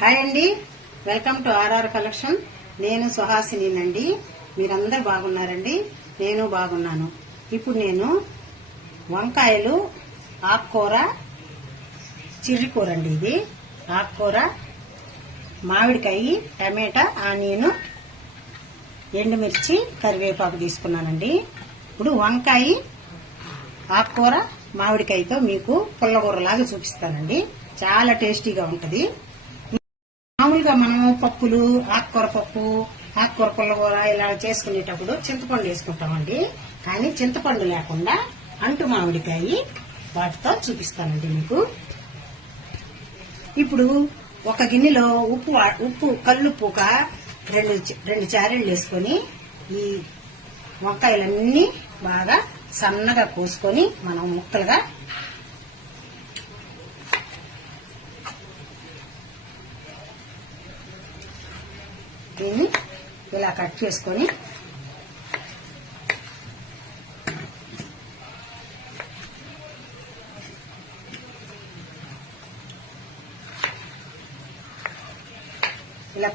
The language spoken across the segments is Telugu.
హాయ్ అండి, వెల్కమ్ టు ఆర్ఆర్ కలెక్షన్. నేను సుహాసినినండి. మీరందరూ బాగున్నారండి? నేను బాగున్నాను. ఇప్పుడు నేను వంకాయలు, ఆకుకూర, చిర్రికూర అండి. ఇది ఆకుకూర, మామిడికాయ, టమాటా, ఆనియన్, ఎండుమిర్చి, కరివేపాకు తీసుకున్నానండి. ఇప్పుడు వంకాయ, ఆకుకూర, మామిడికాయతో మీకు పుల్లకూరలాగా చూపిస్తానండి. చాలా టేస్టీగా ఉంటది. మామూలుగా మనము పప్పులు, ఆకుకూర పప్పు, ఆకుకూర పుల్లకూర ఇలా చేసుకునేటప్పుడు చింతపండు వేసుకుంటామండి. కానీ చింతపండు లేకుండా అంటు మామిడికాయ వాటితో చూపిస్తానండి మీకు. ఇప్పుడు ఒక గిన్నెలో ఉప్పు కల్లుప్పుక రెండు చారెళ్ళు వేసుకొని ఈ వంకాయలన్నీ బాగా సన్నగా కోసుకొని మనం ముక్కలుగా దీన్ని ఇలా కట్ చేసుకొని ఇలా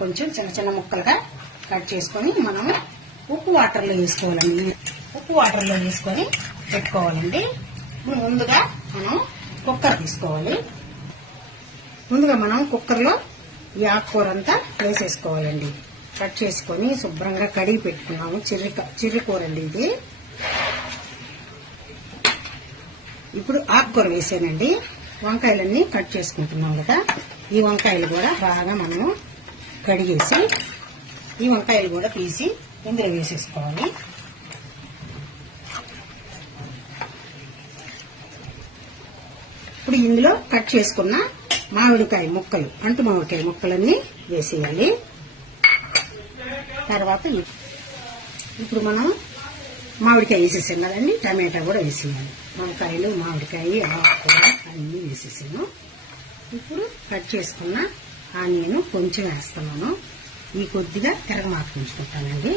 కొంచెం చిన్న చిన్న ముక్కలుగా కట్ చేసుకొని మనం ఉప్పు వాటర్లో వేసుకోవాలండి. ఉప్పు వాటర్లో వేసుకొని పెట్టుకోవాలండి. ఇప్పుడు ముందుగా మనం కుక్కర్ తీసుకోవాలి. ముందుగా మనం కుక్కర్లో ఈ ఆకుకూర అంతా వేసేసుకోవాలండి. కట్ చేసుకొని శుభ్రంగా కడిగి పెట్టుకున్నాము. చిర్రికూర అండి ఇది. ఇప్పుడు ఆకుకూర వేసానండి. వంకాయలన్నీ కట్ చేసుకుంటున్నాం కదా, ఈ వంకాయలు కూడా బాగా మనము కడిగేసి ఈ వంకాయలు కూడా తీసి ఇందులో వేసేసుకోవాలి. ఇప్పుడు ఇందులో కట్ చేసుకున్న మామిడికాయ ముక్కలు, అంటు మామిడికాయ ముక్కలన్నీ వేసేయాలి. తర్వాత ఇప్పుడు మనం మామిడికాయ వేసేసాం కదండి, టమాటా కూడా వేసేయాలి. వంకాయలు, మామిడికాయ, ఆకుకూర అన్నీ వేసేసాను. ఇప్పుడు కట్ చేసుకున్న ఆనియన్ కొంచెం వేస్తున్నాను. ఈ కొద్దిగా తిరగమార్చుకుంటానండి.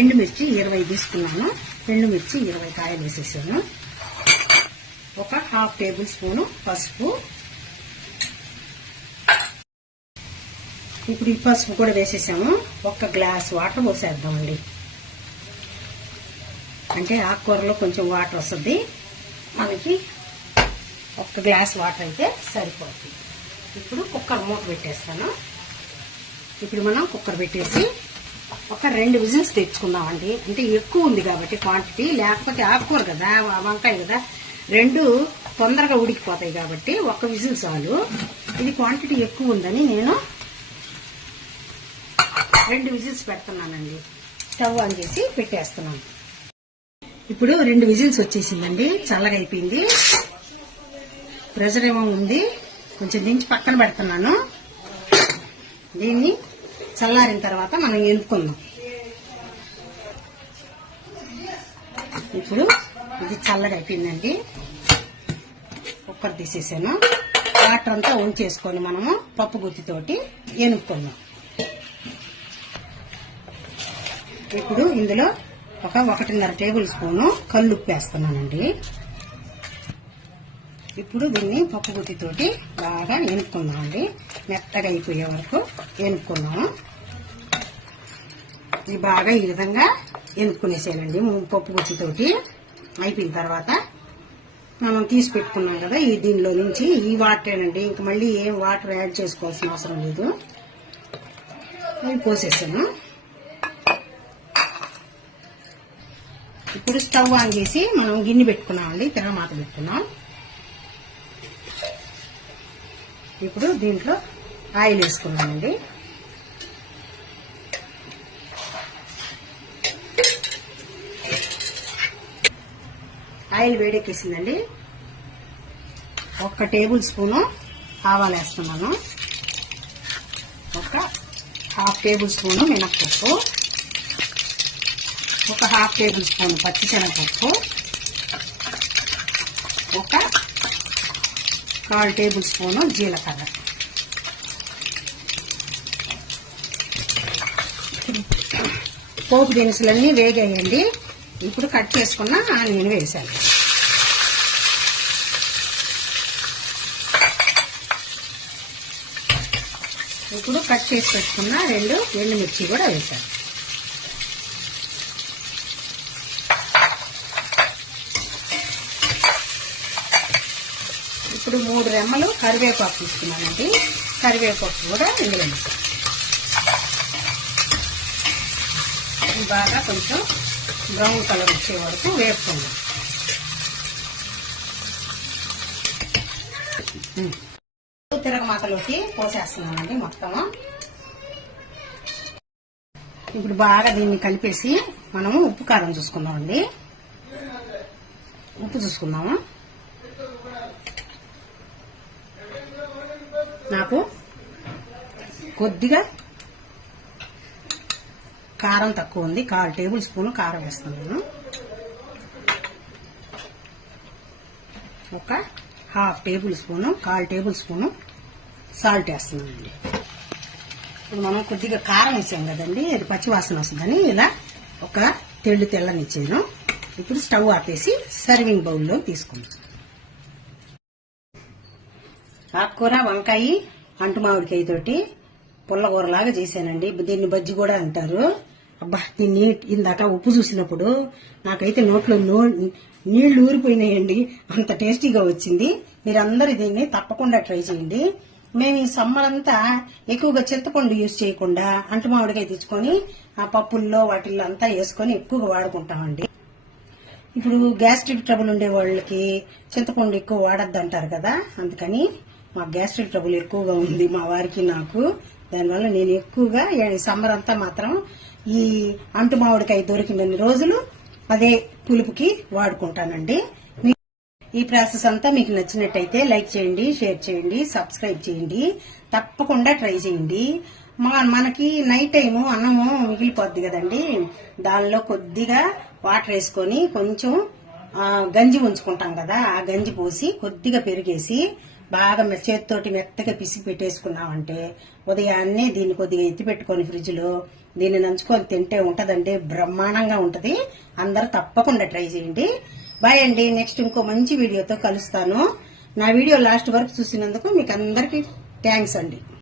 ఎండుమిర్చి 20 తీసుకున్నాను. ఎండుమిర్చి 20 కాయలు వేసేసాను. ఒక ½ టేబుల్ స్పూన్ పసుపు. ఇప్పుడు ఈ పసుపు కూడా వేసేసాము. 1 గ్లాస్ వాటర్ పోసేద్దామండి. అంటే ఆకుకూరలో కొంచెం వాటర్ వస్తుంది మనకి. 1 గ్లాస్ వాటర్ అయితే సరిపోతుంది. ఇప్పుడు కుక్కర్ మూత పెట్టేస్తాను. ఇప్పుడు మనం కుక్కర్ పెట్టేసి ఒక 2 విజిల్స్ తెచ్చుకుందామండి. అంటే ఎక్కువ ఉంది కాబట్టి క్వాంటిటీ, లేకపోతే ఆకుకూర కదా, వంకాయ కదా, 2 తొందరగా ఉడికిపోతాయి కాబట్టి 1 విజిల్ చాలు. ఇది క్వాంటిటీ ఎక్కువ ఉందని నేను 2 విజిల్స్ పెడుతున్నానండి. స్టవ్ ఆన్ చేసి పెట్టేస్తున్నాను. ఇప్పుడు 2 విజిల్స్ వచ్చేసిందండి. చల్లగా అయిపోయింది. ప్రెషర్ ఏమో ఉంది, కొంచెం దించి పక్కన పెడుతున్నాను. దీన్ని చల్లారిన తర్వాత మనం ఎనుపుకుందాం. ఇప్పుడు ఇది చల్లగా అయిపోయిందండి. కుక్కర్ తీసేసాను. వాటర్ అంతా ఉంచేసుకొని మనము పప్పు గుత్తితోటి ఎనుపుకుందాం. ఇప్పుడు ఇందులో ఒక 1.5 టేబుల్ స్పూను కల్లుప్పు వేస్తున్నానండి. ఇప్పుడు దీన్ని పప్పు గుత్తితోటి బాగా ఎనుపుకుందామండి. మెత్తగా అయిపోయే వరకు ఎనుపుకుందాము. ఇది బాగా ఈ విధంగా ఎనుపుకునేసేయాలండి. పప్పు గుత్తితోటి అయిపోయిన తర్వాత మనం తీసి పెట్టుకున్నాం కదా, ఈ దీనిలో నుంచి ఈ వాటరేనండి. ఇంక మళ్ళీ ఏం వాటర్ యాడ్ చేసుకోవాల్సిన అవసరం లేదు. అవి పోసేసాను. ఇప్పుడు స్టవ్ ఆన్ చేసి మనం గిన్నె పెట్టుకున్నామండి. తిరగమాత పెట్టుకున్నాం. ఇప్పుడు దీంట్లో ఆయిల్ వేసుకున్నామండి. ఆయిల్ వేడెక్కేసిందండి. 1 టేబుల్ స్పూను ఆవాలు వేస్తున్నాను. 1 ½ టేబుల్ స్పూను మినప్పప్పు, 1 ½ టేబుల్ స్పూన్ పచ్చిశనగపప్పు, 1/4 టేబుల్ స్పూను జీలకర్ర. పోపు దినుసులన్నీ వేగాయండి. ఇప్పుడు కట్ చేసుకున్న ఆనియన్ వేసాను. ఇప్పుడు కట్ చేసి పెట్టుకున్న 2 ఎండుమిర్చి కూడా వేసాను. ఇప్పుడు 3 రెమ్మలు కరివేపాకు తీసుకున్నానండి. కరివేపాకు కూడా ఇందులో వేసాను. బాగా కొంచెం బ్రౌన్ కలర్ వచ్చే వరకు వేపుకుందాం. తిరగమాతలోకి పోసేస్తున్నానండి మొత్తం. ఇప్పుడు బాగా దీన్ని కలిపేసి మనము ఉప్పు కారం చూసుకుందామండి. ఉప్పు చూసుకుందాము. నాకు కొద్దిగా కారం తక్కువ ఉంది. 1/4 టేబుల్ స్పూన్ కారం వేస్తున్నాను. ఒక 1/2 table spoon 1/4 table spoon salt వేస్తున్నానండి. ఇప్పుడు మనం కొద్దిగా కారం వేసాం కదండి, అది పచ్చివాసన వస్తుందని ఇలా ఒక తెల్లనిచ్చాను. ఇప్పుడు స్టవ్ ఆపేసి సర్వింగ్ బౌల్లో తీసుకుందాం. ఆకుకూర వంకాయ అంటు మామిడికాయ తోటి పుల్లకూరలాగా చేశానండి. దీన్ని బజ్జి కూడా అంటారు. అబ్బా, దీన్ని ఇందాక ఉప్పు చూసినప్పుడు నాకైతే నోట్లో నీళ్లు ఊరిపోయినాయండి. అంత టేస్టీగా వచ్చింది. మీరందరూ దీన్ని తప్పకుండా ట్రై చేయండి. మేము ఈ సమ్మర్ అంతా ఎక్కువగా చింతపండు యూజ్ చేయకుండా అంటు మామిడికాయ తెచ్చుకొని ఆ పప్పుల్లో వాటిల్లో అంతా వేసుకొని ఎక్కువగా వాడుకుంటామండి. ఇప్పుడు గ్యాస్ట్రిక్ ట్రబుల్ ఉండే వాళ్ళకి చింతపండు ఎక్కువ వాడద్దు అంటారు కదా, అందుకని మా గ్యాస్ట్రిక్ ట్రబుల్ ఎక్కువగా ఉంది మా వారికి నాకు. దానివల్ల నేను ఎక్కువగా సమ్మర్ అంతా మాత్రం ఈ అంటు మామిడికాయ దొరికినన్ని రోజులు అదే పులుపుకి వాడుకుంటానండి. ఈ ప్రాసెస్ అంతా మీకు నచ్చినట్టయితే లైక్ చేయండి, షేర్ చేయండి, సబ్స్క్రైబ్ చేయండి. తప్పకుండా ట్రై చేయండి. మనకి నైట్ టైము అన్నము మిగిలిపోద్ది కదండి, దానిలో కొద్దిగా వాటర్ వేసుకొని కొంచెం గంజి ఉంచుకుంటాం కదా, ఆ గంజి పోసి కొద్దిగా పెరిగేసి బాగా చేతితోటి మెత్తగా పిసికి పెట్టేసుకున్నామంటే ఉదయాన్నే దీన్ని కొద్దిగా ఎత్తి పెట్టుకొని ఫ్రిడ్జ్ లో దీన్ని నంచుకొని తింటే ఉంటదండి, బ్రహ్మాండంగా ఉంటది. అందరూ తప్పకుండా ట్రై చేయండి. బాయ్ అండి. నెక్స్ట్ ఇంకో మంచి వీడియోతో కలుస్తాను. నా వీడియో లాస్ట్ వరకు చూసినందుకు మీకు అందరికీ థ్యాంక్స్ అండి.